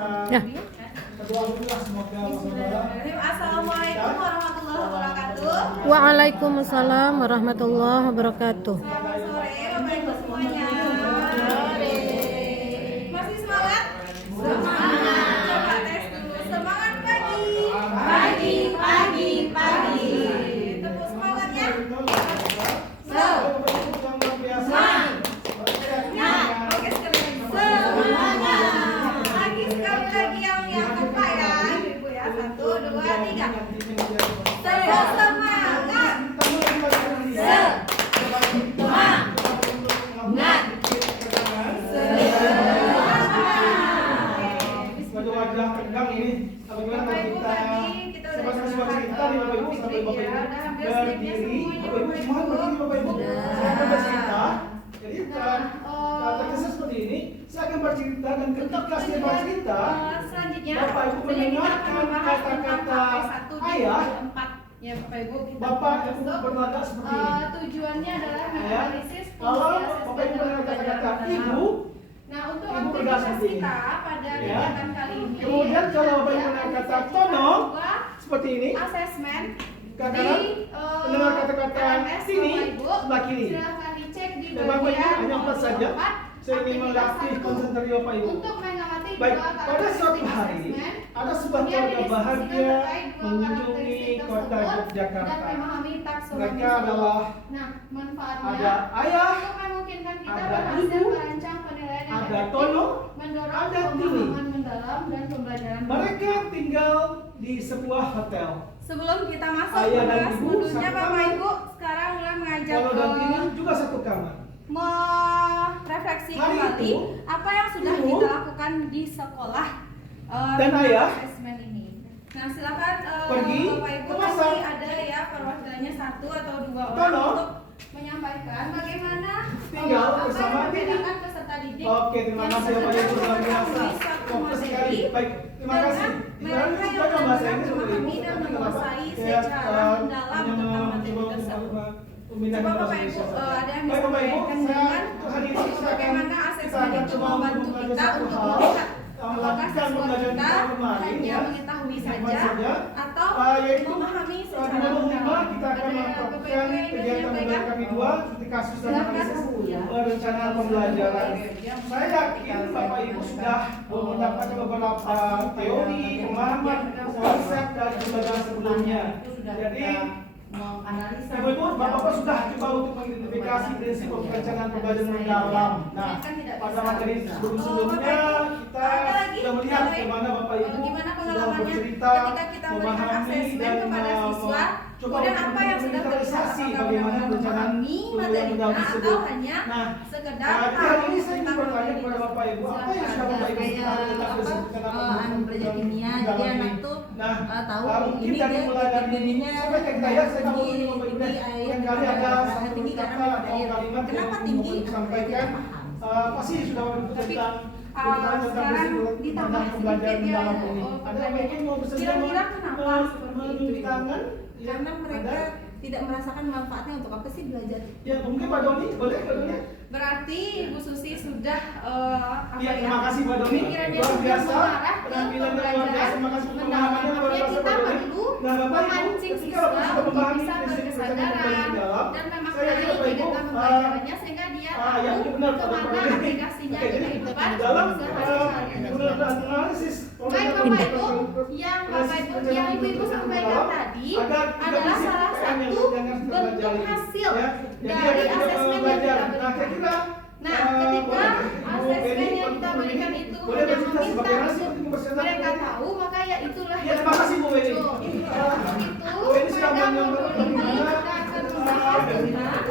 Ya. Assalamualaikum warahmatullahi wabarakatuh. Waalaikumsalam warahmatullahi wabarakatuh. Selamat sore Bapak Ibu semuanya. Masih semangat? Semangat. Coba tes dulu. Semangat pagi. Pagi, pagi, pagi. Tepuk semangatnya. Oke, sekali lagi. Semangat. Lagi sekali lagi yang keempat ya, Ibu ya. 1, 2, 3. Semangat. Wajah tegang ini, bagaimana kita sama-sama cerita nih Bapak Ibu, sampai Bapak Ibu berdiri, Bapak Ibu semua berdiri Bapak Ibu, saya akan bercerita. Jadi terkesan seperti ini, saya akan bercerita dan ketika saya bercerita, Selanjutnya Bapak Ibu mendengarkan kata-kata ayah, ya Bapak Ibu, kita Bapak Ibu masuk. bernada seperti ini. Tujuannya adalah Ya, menganalisis kalau fungsi Bapak Ibu mendengar kata-kata asesmen ibu, Nah, untuk Ibu aktivitas berdasar seperti ini. kita pada Ya. kegiatan kali ini, Kemudian kalau Bapak Ibu mendengar kata tono seperti ini, asesmen katakan mendengar kata-kata LMS, sini Bapak Ibu, sebelah kiri. silahkan dicek di Dan Bapak Ibu bagian hanya empat saja. Saya ingin melatih konsentrasi Bapak Ibu. Untuk mengamati Baik, dua pada karakteristik suatu hari asesmen, ada sebuah kemudian keluarga didiskusikan bahagia terkait dua mengunjungi karakteristik kota tersebut Yogyakarta. dan memahami taksonomi Mereka tersebut. adalah Nah, manfaatnya ada ayah, untuk memungkinkan kita ada berhasil ibu, merancang penilaian yang ada efektif, tono, mendorong ada tini. pemahaman mendalam dan pembelajaran. Mereka tinggal di sebuah hotel. Sebelum kita masuk Ayah dan membahas ibu, modulnya satu Bapak kamar. Ibu, sekarang mulai mengajak Tono dan tini juga satu kamar. merefleksi Hari kembali itu, apa yang sudah ibu kita lakukan di sekolah dan ayah asesmen ini. Nah, silakan pergi Bapak Ibu, ke pasar. nanti ada ya perwakilannya 1 atau 2 orang Tono untuk menyampaikan bagaimana tinggal apa bersama yang membedakan peserta didik Oke, terima yang kasih Bapak Ibu luar biasa. mengetahui suatu Fokus sekali. materi Baik, terima kasih. dengan mereka yang Kita bahasa benar-benar Inggris Bapak Ibu. memahami dan Tapi nggak apa-apa. menguasai Kayak, secara mendalam hanya tentang materi mencoba tersebut. memindahkan Coba bahasa Bapak Ibu, Indonesia. ada yang Baik, bisa Bapak Ibu, mengaitkan saya dengan hari ini kita bagaimana akan asesmen itu coba membantu mempelajari kita satu untuk hal. melihat apakah Melakukan siswa pembelajaran kita kita kemarin hanya ya. mengetahui Hemat saja atau yaitu memahami di secara momen 5 mendalam. kita akan Ada melakukan Bapak Ibu yang ingin kegiatan model menyampaikan? kami 2 seperti kasus dan Silakan. analisis perencanaan pembelajaran. Saya yakin Bapak Ibu sudah mendapatkan beberapa teori, pemahaman, konsep dari pembelajaran sebelumnya. Jadi menganalisa Ibu-ibu, Bapak-Bapak sudah coba untuk mengidentifikasi prinsip perencanaan pembelajaran mendalam. Nah, pada materi sebelum-sebelumnya kita sudah melihat bagaimana Bapak Ibu Gimana sudah pengalamannya bercerita, ketika kita memberikan memahami asesmen dan kepada siswa, coba kemudian untuk apa yang sudah terlihat, mengidentifikasi apakah bagaimana benar-benar perencanaan memahami pembelajaran materinya mendalam atau tersebut. hanya Nah, sekedar jadi tahu hari ini saya ingin tentang bertanya materi kepada Bapak Ibu, apa yang sudah Bapak Ibu kayak ketahui tentang prinsip perencanaan anu belajar kimia, jadi mendalam anak ini? tuh Nah, tahu mungkin ini dari dia mulai dari tingginya sampai ke saya mau tinggi Bapak Ibu tinggi air yang kali ada satu tinggi kata karena atau air. kalimat Kenapa yang tinggi? mau disampaikan pasti sudah Bapak Tapi, tentang sekarang ditambah pembelajaran sedikit ya, mendalam ini. Ada yang mungkin mau bersedia kira-kira kenapa seperti itu, Ibu? tangan? Karena mereka tidak merasakan manfaatnya untuk apa sih belajar. Ya mungkin Pak Doni, boleh Pak Doni? Berarti Ibu Susi sudah Ya, terima kasih Pak Doni, pikirannya luar sudah biasa, mengarah ke penampilan yang luar biasa, terima kasih untuk pemahamannya luar Artinya biasa kita Pak Doni. perlu Nah Bapak Ibu, memancing ketika siswa Bapak sudah untuk memahami bisa prinsip perencanaan berkesadaran mendalam, dan saya memaknai yakin Bapak Ibu, kegiatan pembelajarannya sehingga dia ya tahu itu benar Pak kemana Doni. aplikasinya Oke, di jadi kehidupan dalam sehari-hari. analisis Baik Bapak Ibu, yang Bapak Ibu, yang Ibu-Ibu sampaikan tadi adalah salah satu bentuk hasil dari asesmen yang kita Nah, berikan. kira-kira Nah, ketika asesmen yang kita berikan itu hanya meminta untuk mereka tahu, maka ya itulah Ya, terima kasih Bu Weni. muncul. Untuk Bu Weni itu, sudah pada modul menyampaikan ini bagaimana kita akan membahas tentang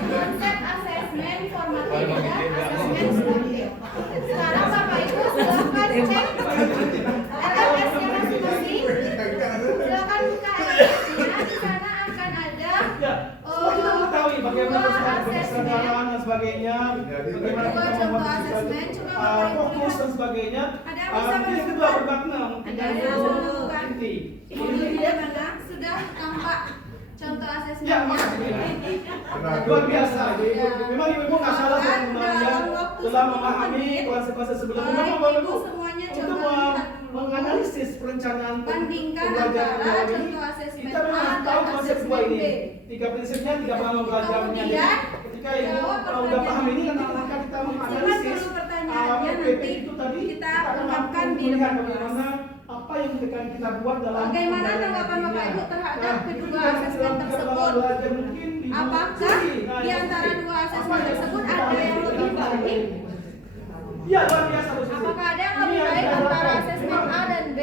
konsep asesmen formatif dan asesmen summatif. Sekarang Bapak Ibu silakan cek LMS-nya masing-masing. Silakan buka LMS-nya. Di sana akan ada Ya, semua kita mengetahui bagaimana dua proses asesmen. kesadaran dan sebagainya, bagaimana Dua kita contoh membuat asesmen, coba Bapak Ibu fokus lihat. dan sebagainya. Ada yang bisa Mungkin yang kedua menentukan? bermakna, mungkin Ada yang yang itu bisa menentukan? inti. Modulnya mana? Sudah tampak contoh asesmennya. Ya, makasih. Luar biasa. Memang ibu nggak salah Silakan sebenarnya dalam waktu dalam 10 memahami menit. konsep-konsep sebelumnya. Baik, Memang Ibu semuanya untuk coba lihat perencanaan Bandingkan pembelajaran antara mendalam ini, contoh asesmen kita memang A harus dan tahu konsep dua asesmen ini. B. 3 prinsipnya, 3 pengalaman belajarnya. Kemudian, Jadi, ketika ibu jawab udah pertanyaan paham ini, nanti bawah. ketika kita Simpan menganalisis dulu pertanyaannya, PPP nanti itu tadi, kita akan ungkapkan mampu di melihat depan bagaimana apa yang kita buat dalam Bagaimana pembelajaran tanggapan Bapak nantinya. Ibu terhadap Nah, kedua itu dalam asesmen 3 tersebut? pengalaman belajar mungkin Ibu Apakah Susi. di antara Susi, dua apa asesmen yang tersebut kita ada yang lakukan? lebih baik? Iya, luar biasa Bu Susi. Apakah ada yang Ini lebih baik kita antara lakukan. asesmen Memang A dan B?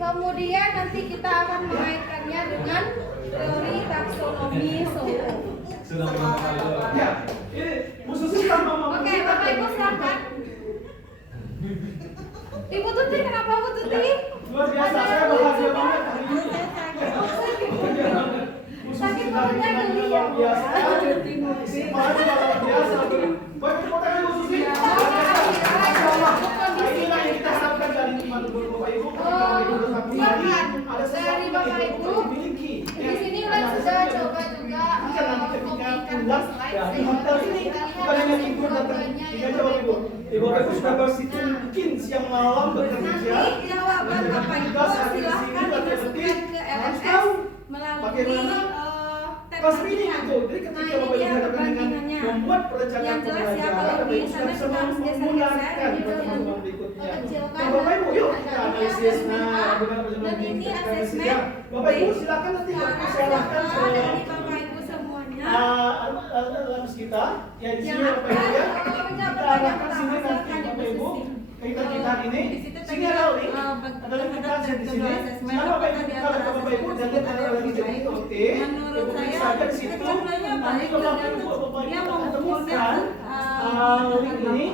Kemudian nanti kita akan mengaitkannya dengan teori taksonomi Solo. Ya, ini Bu Susi kan mau Oke, Bapak Ibu silakan. Ibu Tuti, kenapa Bu Tuti? luar biasa, saya bahagia banget hari ini. Sakit perutnya geli ya, Bu. Biasa. Semuanya luar biasa. Baik, tepuk tangan Bu Susi. Masyaallah. Inilah yang kita harapkan dari teman Bapak Ibu. Silakan Ada sesuatu dari Bapak yang Ibu. dimiliki. Di sini kan sudah coba juga kopikan slide ya, di sehingga hotel ini kita bukan hanya lihat tidur datang. fotonya Ini ya, aja Bapak Ibu. Ibu Ibu sudah bersih mungkin siang malam bekerja. Nanti jawaban Bapak Ibu silahkan dimasukkan ke LMS melalui Kelas ini itu, jadi ketika Nah, ini Bapak Ibu dia dihadapkan dengan perbandingannya. membuat perencanaan Yang jelas ya, pembelajaran, kalau Bapak di Ibu sana sudah bisa kita harus geser-geser, menggunakan ini pertemuan berikutnya. mengecilkan Nah, Bapak Ibu, yuk kita dan ini analisis. asesmen Nah, A, bagaimana pertemuan dan ini ini kita asesmen analisis ya. Bapak Ibu B. silakan nanti Sekarang persilahkan siapa dari Bapak Ibu semuanya alas kita ya di yang sini Bapak Ibu ya. akan menjawab Kita pertanyaan arahkan pertama, sini nanti silakan Bapak Ibu Ibu. Susi. Kita ini. Di situ Sini tadi, ada link. terhadap Ada link kita di sini. kedua asesmen, Silakan Bapak Ibu apakah di kalau antara Bapak Ibu dan lihat ada lagi jadi asesmen oke. menurut Ibu saya, saja di situ. keduanya Nanti baik kalau dan Ibu Bapak dia Ibu memungkinkan, temukan link ini,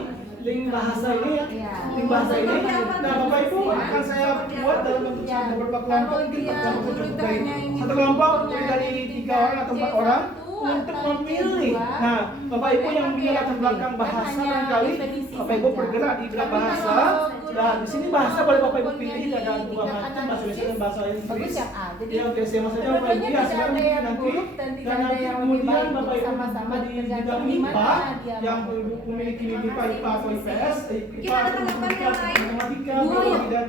link bahasa ini ya, link bahasa ini. Nah Bapak Ibu akan saya buat dalam bentuk beberapa kelompok, mungkin satu kelompok dari 3 orang atau 4 orang untuk memilih. Nah, Bapak Ibu yang punya latar belakang bahasa barangkali Bapak Ibu bergerak di bidang bahasa. Nah, di sini bahasa boleh Bapak Ibu pilih ada 2 macam, bahasa Indonesia dan bahasa Inggris. Ya, oke, sama saja Bapak Ibu ya, silakan pilih nanti. Dan nanti kemudian Bapak Ibu di bidang MIPA yang memiliki MIPA, IPA atau IPS, IPA atau matematika, dan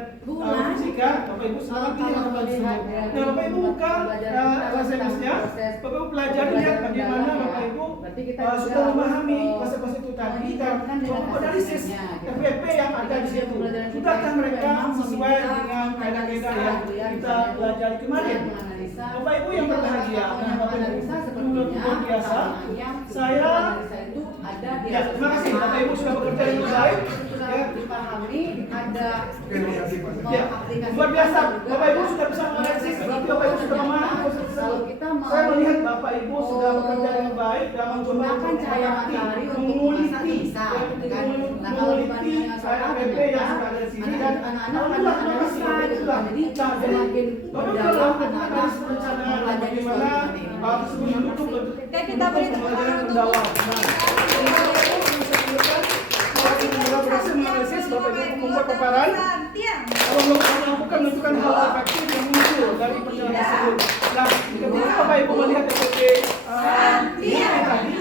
fisika, Bapak Ibu silakan pilih yang terbaik semua. Nah, Bapak Ibu buka LSMS-nya, Bapak Ibu pelajari lihat bagaimana Bapak Ibu sudah memahami konsep-konsep itu tadi dan menganalisis FPP yang ada di situ. Sudahkah mereka sesuai dengan kaidah-kaidah yang kita pelajari kemarin? Bapak Ibu yang berbahagia, nah Bapak Ibu luar biasa. Saya ya, terima kasih Bapak Ibu sudah bekerja dengan baik. Ya, dipahami ada ya, luar biasa. Bapak Ibu sudah bisa menganalisis, berarti Bapak Ibu sudah memahami konsep tersebut. Saya melihat Bapak Ibu sudah bekerja dengan baik dan mencoba menggunakan cahaya matahari untuk menguliti, bisa, kan? Nah, kalau menguliti dibandingkan dengan KPP yang sudah ada di sini dan anak-anak terima kasih Bapak Ibu sudah. jadi semakin Bapak Ibu mendalam sudah anak-anak perencanaan mempelajari bagaimana sesuatu ini. hal tersebut duduk Oke, kita beri tepuk tangan untuk mendalam. Nah, berhasil menganalisis Bapak Ibu membuat paparan. Kalau belum melakukan menentukan hal efektif yang muncul dari perjalanan tersebut. Nah, ketika Bapak Ibu melihat PPP ini tadi,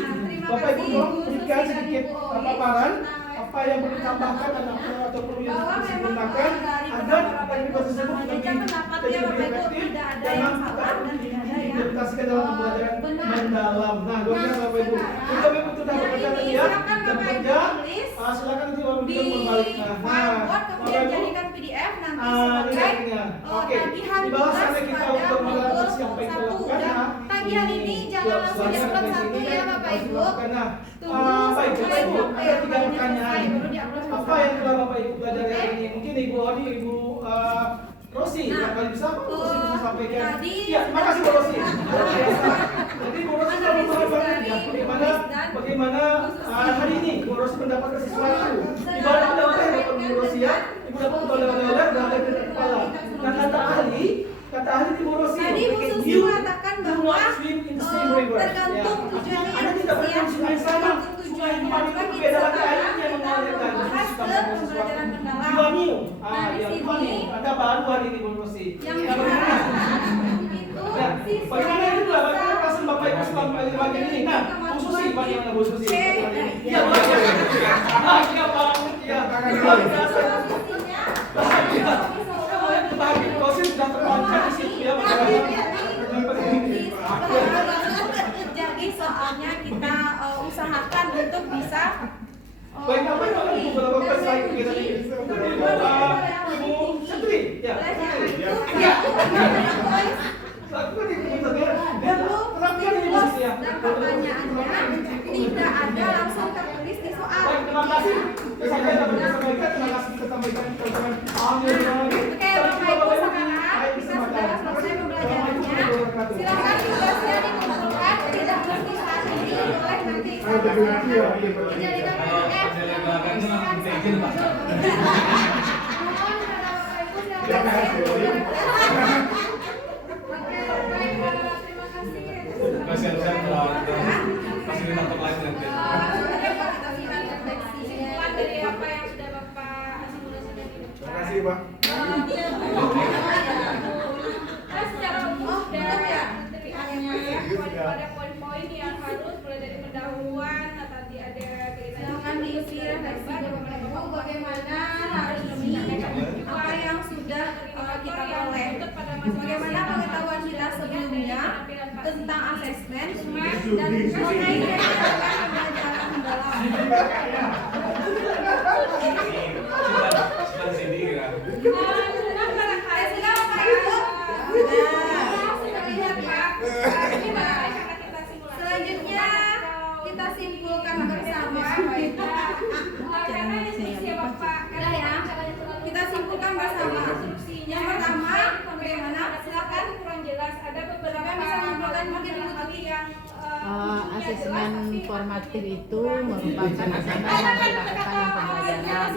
Bapak Ibu tolong berikan sedikit paparan apa yang perlu ditambahkan dan apa atau perlu yang disempurnakan agar PPP tersebut lebih efektif dan diimplementasikan dalam pembelajaran mendalam. Nah, luar biasa Bapak Ibu. Bapak Ibu sudah bekerja tadi ya dan bekerja. Silakan nanti Bapak Ibu membalik. Nah, kemudian jadikan PDF nanti sebagai tagihan di bawah sana tugas kita pada untuk modul menganalisis yang baik 1. dilakukan. Dan tagihan ini jangan langsung di-upload 1 ya Bapak Ibu. Tunggu Baik Bapak Ibu, ada 3 sampai pertanyaan. baru di-upload. Apa yang telah Bapak Ibu pelajari hari ini? Mungkin Ibu Odi, Ibu Rosi, Nah, barangkali bisa Pak Rosi bisa sampaikan. tadi Ya, terima kasih Bu Rosi. Luar biasa. Jadi Bu Rosi sudah memahami banget ya bagaimana hari ini Bu Rosi mendapatkan sesuatu. Ibadah oleh-oleh Bapak Bu Rosi ya. Ibu dapat oleh-oleh berada di kepala. Nah, kata ahli di Bu Rosi. Tadi Bu Susi You mengatakan do bahwa not swim in the same river. tergantung Ya. tujuannya Anda tidak boleh ya. sungai yang sama. Tergantung Sungai yang tujuannya. paling Bagi beda lagi sekarang airnya kita mengalirkan. membahas ke pembelajaran mendalam. Diwaniu. Nah, di Ya, sini Diwaniu. Ada baru hari ini Bu Rosi. yang Ya, bagaimana? itu Ya, siswa bagaimana yang itu lah, bisa bagaimana perasaan Bapak Ibu selama di bagian ini? Nah, Bu Susi, bagaimana Bu Susi? C. Ya, bahagia. Bahagia banget ya. Luar biasa. posisinya Bahagia. bisa Ibu Sentri, ya. Lakukan ini dan lakukan ini ya. Dan pertanyaannya tidak ada langsung tertulis di soal. Baik, terima kasih. Terima kasih kita sampaikan teman-teman. Amin. Oke, Bapak Ibu sekarang kita sudah selesai pembelajarannya. Silakan tugasnya dikumpulkan, tidak mesti saat ini, boleh nanti dijadikan PDF. Mohon kepada Bapak Ibu silakan. Oke, baik, terima kasih. Kasih kasih nonton live nanti. Kesimpulan dari apa yang sudah Bapak simulasikan ini. Terima kasih, Pak. Secara umum sudah ada poin-poin yang harus mulai dari pendahuluan, tadi ada kaitan diisi refleksi bagaimana harus apa yang sudah kita peroleh, bagaimana pengetahuan kita sebelumnya tentang asesmen dan mengenai pembelajaran mendalam. Selanjutnya kita simpulkan bersama. Karena instruksi Bapak, ya. Kita simpulkan bersama. Yang pertama, bagaimana? Silakan kurang jelas. Ada beberapa bisa simpulkan mungkin mengikuti yang Asesmen formatif itu merupakan asesmen yang dilakukan yang pembelajaran.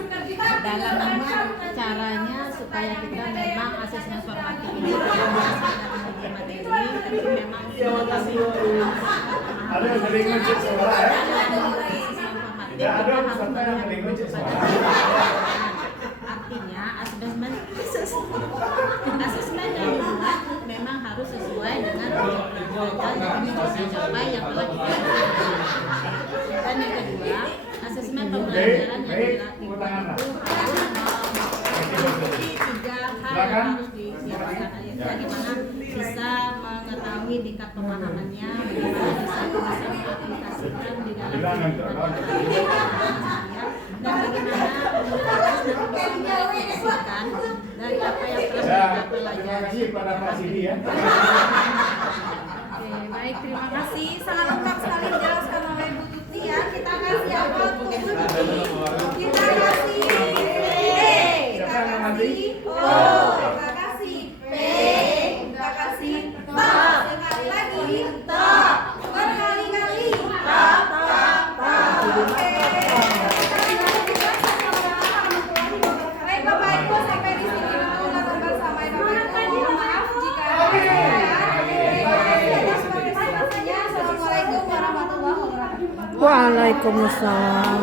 Dalam caranya supaya kita memang asesmen formatif ini berdasarkan materi, tapi memang Ada yang paling ngecek suara ya? tidak ada peserta yang paling ngecek suara. Artinya asesmen yang dibuat memang harus sesuai dengan tujuan dan capai yang telah dilakukan. Dan yang kedua, asesmen pembelajaran yang dilakukan itu harus meliputi 3 hal yang harus disiapkan, di mana bisa mengetahui tingkat pemahamannya, bisa mengaplikasikan di dalam dan bagaimana mengaplikasikan dari apa yang telah kita pelajari. Pada Pak Sidi ya. Oke, baik, terima kasih. Sangat lengkap sekali dijelaskan oleh Bu Tuti ya. Kita kasih apa untuk Bu Tuti? Kita kasih B, kita kasih O, kita kasih P, kita kasih T, sekali lagi T, berkali-kali T. Oke. Baik Bapak Ibu, sampai di sini dulu latar bersama Bapak Ibu. Maaf jika ada kesalahan. Assalamualaikum warahmatullahi wabarakatuh. Waalaikumsalam.